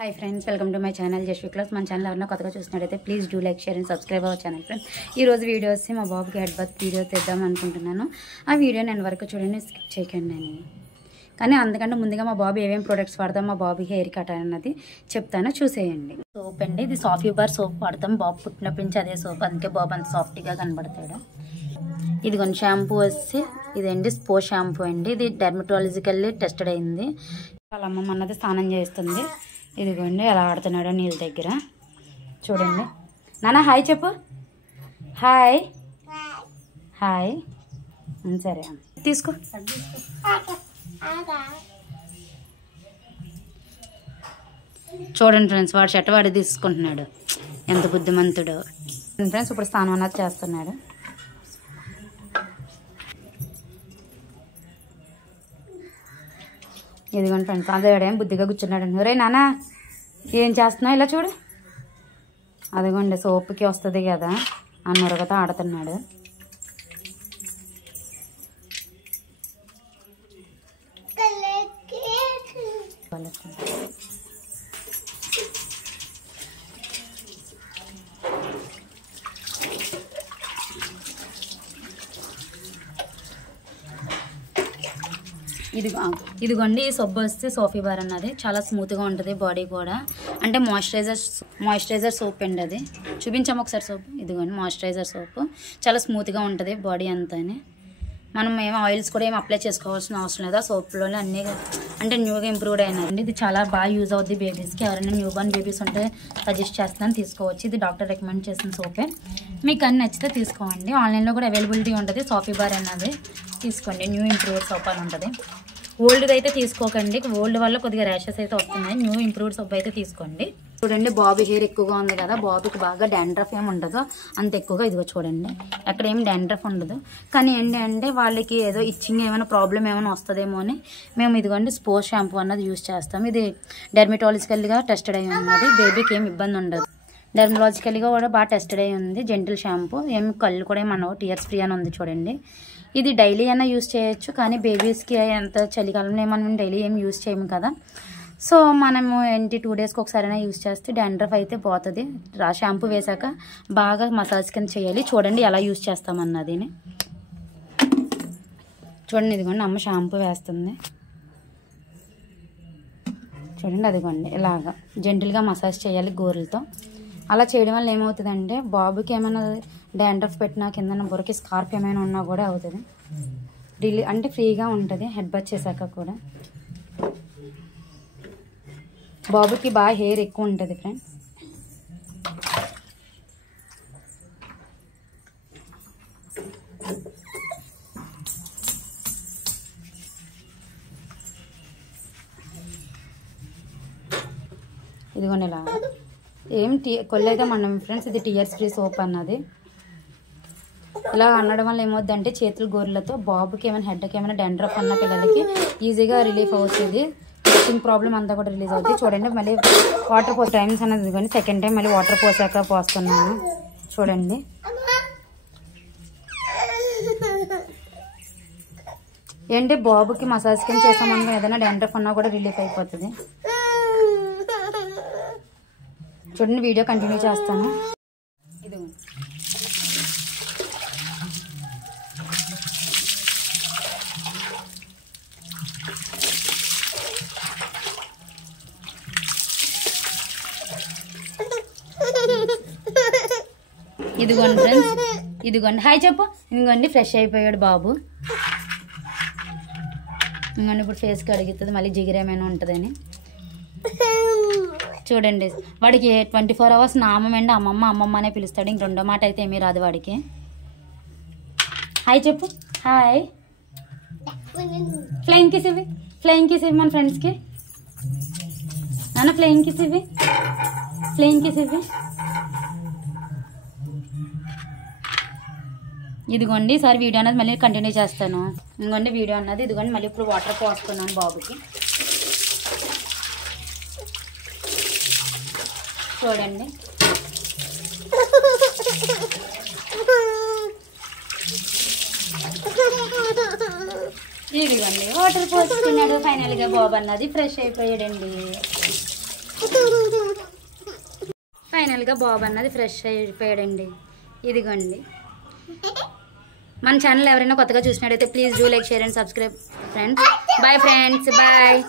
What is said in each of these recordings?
High friends welcome to my channel Jashvi class मन channel एवरना కొత్తగా చూస్తున్నట్లయితే please do like share and subscribe our channel friends ఈ రోజు వీడియో వచ్చి మా బాబుకి హెడ్ బాత్ వీడియో చేద్దాం అనుకుంటున్నాను ఆ వీడియో నేను వరకు చూడండి స్కిప్ చేయకండి అని కానీ అందుకంటే ముందుగా మా బాబు ఏమేం ప్రొడక్ట్స్ వాడతాం మా బాబుకి హెయిర్ కట్ అన్నది చెప్తాను చూసేయండి సోప్ అండి ఇది సాఫీ బార్ సోప్ వాడతాం బాబు పుట్టినప్పటి నుంచి అదే సోప్ అందుకే బాబు అంత సాఫ్ట్గా కనబడతాడు ఇది కొంచెం షాంపూ వచ్చి ఇదండి స్పో షాంపూ అండి ఇది డెర్మటాలజికల్లీ టెస్టెడ్ అయింది వాళ్ళ అమ్మమ్మ అన్నది స్నానం చేస్తుంది ఇదిగోండి ఎలా ఆడుతున్నాడో నీళ్ళ దగ్గర చూడండి నాన్న హాయ్ చెప్పు హాయ్ హాయ్ సరే తీసుకో చూడండి ఫ్రెండ్స్ వాడు షర్ట్ వాడి తీసుకుంటున్నాడు ఎంత బుద్ధిమంతుడు ఫ్రెండ్స్ ఇప్పుడు స్నానం అన్నది చేస్తున్నాడు ఇదిగోండి ఫ్రెండ్స్ అదేం బుద్ధిగా కూర్చున్నాడు రే నాన్న ఏం చేస్తున్నావు ఇలా చూడు అదిగోండి సోప్కి వస్తుంది కదా ఆ నురగతో ఆడుతున్నాడు ఇదిగోండి ఈ సబ్బు వస్తే సోఫీ బార్ అన్నది చాలా స్మూత్గా ఉంటుంది బాడీ కూడా అంటే మాయిశ్చరైజర్ సోప్ అండి అది చూపించాము ఒకసారి సోప్ ఇదిగోండి మాయిశ్చరైజర్ సోప్ చాలా స్మూత్గా ఉంటుంది బాడీ అంతానే మనం ఏం ఆయిల్స్ కూడా ఏం అప్లై చేసుకోవాల్సిన అవసరం లేదు ఆ సోప్లోనే అన్నీ అంటే న్యూగా ఇంప్రూవ్డ్ అయినది ఇది చాలా బాగా యూజ్ అవుద్ది బేబీస్కి ఎవరైనా న్యూ బోర్న్ బేబీస్ ఉంటే సజెస్ట్ చేస్తాను తీసుకోవచ్చు ఇది డాక్టర్ రికమెండ్ చేసిన సోపే మీకు అన్ని నచ్చితే తీసుకోండి ఆన్లైన్లో కూడా అవైలబిలిటీ ఉంటుంది సాఫీ బార్ అన్నది తీసుకోండి న్యూ ఇంప్రూవ్డ్ సోప్ అని ఉంటుంది ఓల్డ్ది అయితే తీసుకోకండి ఓల్డ్ వల్ల కొద్దిగా ర్యాషెస్ అయితే వస్తున్నాయి న్యూ ఇంప్రూవ్డ్ సోప్ అయితే తీసుకోండి చూడండి బాబు హెయిర్ ఎక్కువగా ఉంది కదా బాబుకి బాగా డాండ్రఫ్ ఏమి ఉండదు అంత ఎక్కువగా ఇదిగో చూడండి అక్కడ ఏం డాండ్రఫ్ ఉండదు కానీ ఏంటంటే వాళ్ళకి ఏదో ఇచ్చింగ్ ఏమైనా ప్రాబ్లం ఏమైనా వస్తుందేమో అని మేము ఇదిగోండి స్పో షాంపూ అన్నది యూజ్ చేస్తాం ఇది డెర్మటాలజికల్గా టెస్టెడ్ అయి ఉన్నది బేబీకి ఏమి ఇబ్బంది ఉండదు డెర్మటాలజికల్గా కూడా బాగా టెస్టెడ్ అయి ఉంది జెంటిల్ షాంపూ ఏమి కళ్ళు కూడా ఏమన్నావు టీయర్స్ ఫ్రీ అని ఉంది చూడండి ఇది డైలీ అయినా యూజ్ చేయొచ్చు కానీ బేబీస్కి ఎంత చలికాలంలో మనం డైలీ ఏమి యూజ్ చేయము కదా సో మనము 2 డేస్కి ఒకసారైనా యూజ్ చేస్తే డాండ్రఫ్ అయితే పోతుంది షాంపూ వేసాక బాగా మసాజ్ కింద చేయాలి చూడండి ఎలా యూజ్ చేస్తామన్నది చూడండి ఇదిగోండి అమ్మ షాంపూ వేస్తుంది చూడండి అదిగోండి ఇలాగా జెంటిల్గా మసాజ్ చేయాలి గోరులతో అలా చేయడం వల్ల ఏమవుతుందంటే బాబుకి ఏమైనా డాండ్రఫ్ పెట్టినా కింద బుర్రకి స్కార్ప్ ఏమైనా ఉన్నా కూడా అవుతుంది అంటే ఫ్రీగా ఉంటుంది హెడ్ బాత్ చేశాక కూడా బాబుకి బాగా హెయిర్ ఎక్కువ ఉంటుంది ఫ్రెండ్స్ ఇదిగోండి ఇలా ఏం కొల్లైతే మనం ఫ్రెండ్స్ ఇది టీయర్స్ ఫ్రీ సోప్ అన్నది ఇలా అనడం వల్ల ఏమవుద్దంటే చేతులు గోర్లతో బాబుకి ఏమైనా హెడ్కి ఏమైనా డాండ్రఫ్ అన్న పిల్లలకి ఈజీగా రిలీఫ్ అవుతుంది కిచ్చింగ్ ప్రాబ్లం అంతా కూడా రిలీజ్ అవుతుంది చూడండి మళ్ళీ వాటర్ పోసే టైమ్స్ అనేది ఇదిగోండి సెకండ్ టైం మళ్ళీ వాటర్ పోసాక పోస్తున్నాను చూడండి ఏంటి బాబుకి మసాజ్ కింద చేసామనుకో ఏదైనా డాండ్రఫ్ అన్నా కూడా రిలీఫ్ అయిపోతుంది చూడండి వీడియో కంటిన్యూ చేస్తాను ఇదిగోండి ఫ్రెండ్స్ ఇదిగోండి హాయ్ చెప్పు ఇదిగోండి ఫ్రెష్ అయిపోయాడు బాబు ఇంకోండి ఇప్పుడు ఫేస్ కడుగుతుంది మళ్ళీ జిగిరేమైనా ఉంటుందని చూడండి వాడికి 24 అవర్స్ నామం అండి అమ్మమ్మ అమ్మమ్మ అనే పిలుస్తాడు ఇంక రెండో మాట అయితే ఏమీ రాదు వాడికి హాయ్ చెప్పు హాయ్ ఫ్లయింగ్ కిస్ ఇవి మన ఫ్రెండ్స్కి నాన్న ఫ్లయింగ్ కిస్ ఇవి ఇదిగోండి ఈసారి వీడియో అన్నది మళ్ళీ కంటిన్యూ చేస్తాను ఇంకోండి వీడియో అన్నది ఇదిగోండి మళ్ళీ ఇప్పుడు వాటర్ పోస్తున్నాను బాబుకి చూడండి ఇదిగోండి వాటర్ పోసుకున్నాడు ఫైనల్ గా బాబు అన్నది ఫ్రెష్ అయిపోయాడండి ఫైనల్గా బాబు అన్నది ఫ్రెష్ అయిపోయాడండి. ఇదిగోండి. మన ఛానల్ ఎవరైనా కొత్తగా చూసినట్టయితే please do like, share and subscribe friends. Bye friends, bye.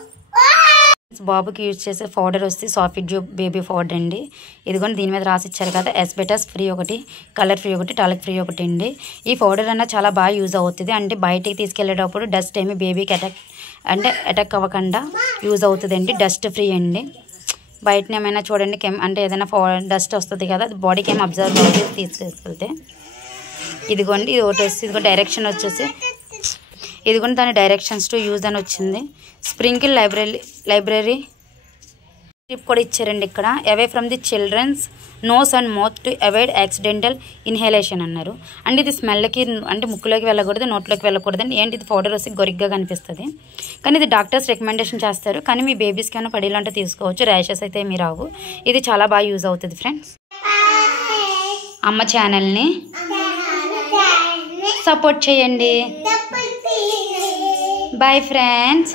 బాబుకి యూజ్ చేసే పౌడర్ వస్తే సాఫిట్ జో బేబీ పౌడర్ అండి. ఇదిగోండి దీని మీద రాసి ఇచ్చారు కదా, ఎస్బెటస్ ఫ్రీ ఒకటి, కలర్ ఫ్రీ ఒకటి, టాలిక్ ఫ్రీ ఒకటి అండి. ఈ పౌడర్ అన్న చాలా బాగా యూజ్ అవుతుంది. అంటే బయటికి తీసుకెళ్ళేటప్పుడు డస్ట్ ఏమి బేబీకి అటాక్ అవ్వకుండా యూజ్ అవుతుందండి. డస్ట్ ఫ్రీ అండి. బయటని ఏమైనా చూడండి అంటే ఏదైనా డస్ట్ వస్తుంది కదా, బాడీకి ఏమి అబ్జర్వ్ అవుతుంది తీసుకెళ్తే. ఇదిగోండి ఇది ఒకటి వచ్చి ఇదిగో డైరెక్షన్ వచ్చేసి ఇదిగోండి దాని డైరెక్షన్స్ టు యూజ్ అని వచ్చింది. స్ప్రింకిల్ లైబ్రరీ టిప్ కూడా ఇచ్చారండి ఇక్కడ. Away from the children's nose and mouth to avoid accidental inhalation అన్నారు. అంటే ఇది స్మెల్కి అంటే ముక్కులోకి వెళ్ళకూడదు, నోట్లోకి వెళ్ళకూడదు అండి. ఏంటి ఇది పౌడర్ వచ్చి గొరిగ్గా కనిపిస్తుంది, కానీ ఇది డాక్టర్స్ రికమెండేషన్ చేస్తారు. కానీ మీ బేబీస్కి ఏమైనా పడేలాంటి తీసుకోవచ్చు, ర్యాషెస్ అయితే ఏమీ రావు. ఇది చాలా బాగా యూజ్ అవుతుంది ఫ్రెండ్స్. అమ్మ ఛానల్ని సపోర్ట్ చేయండి. Bye friends.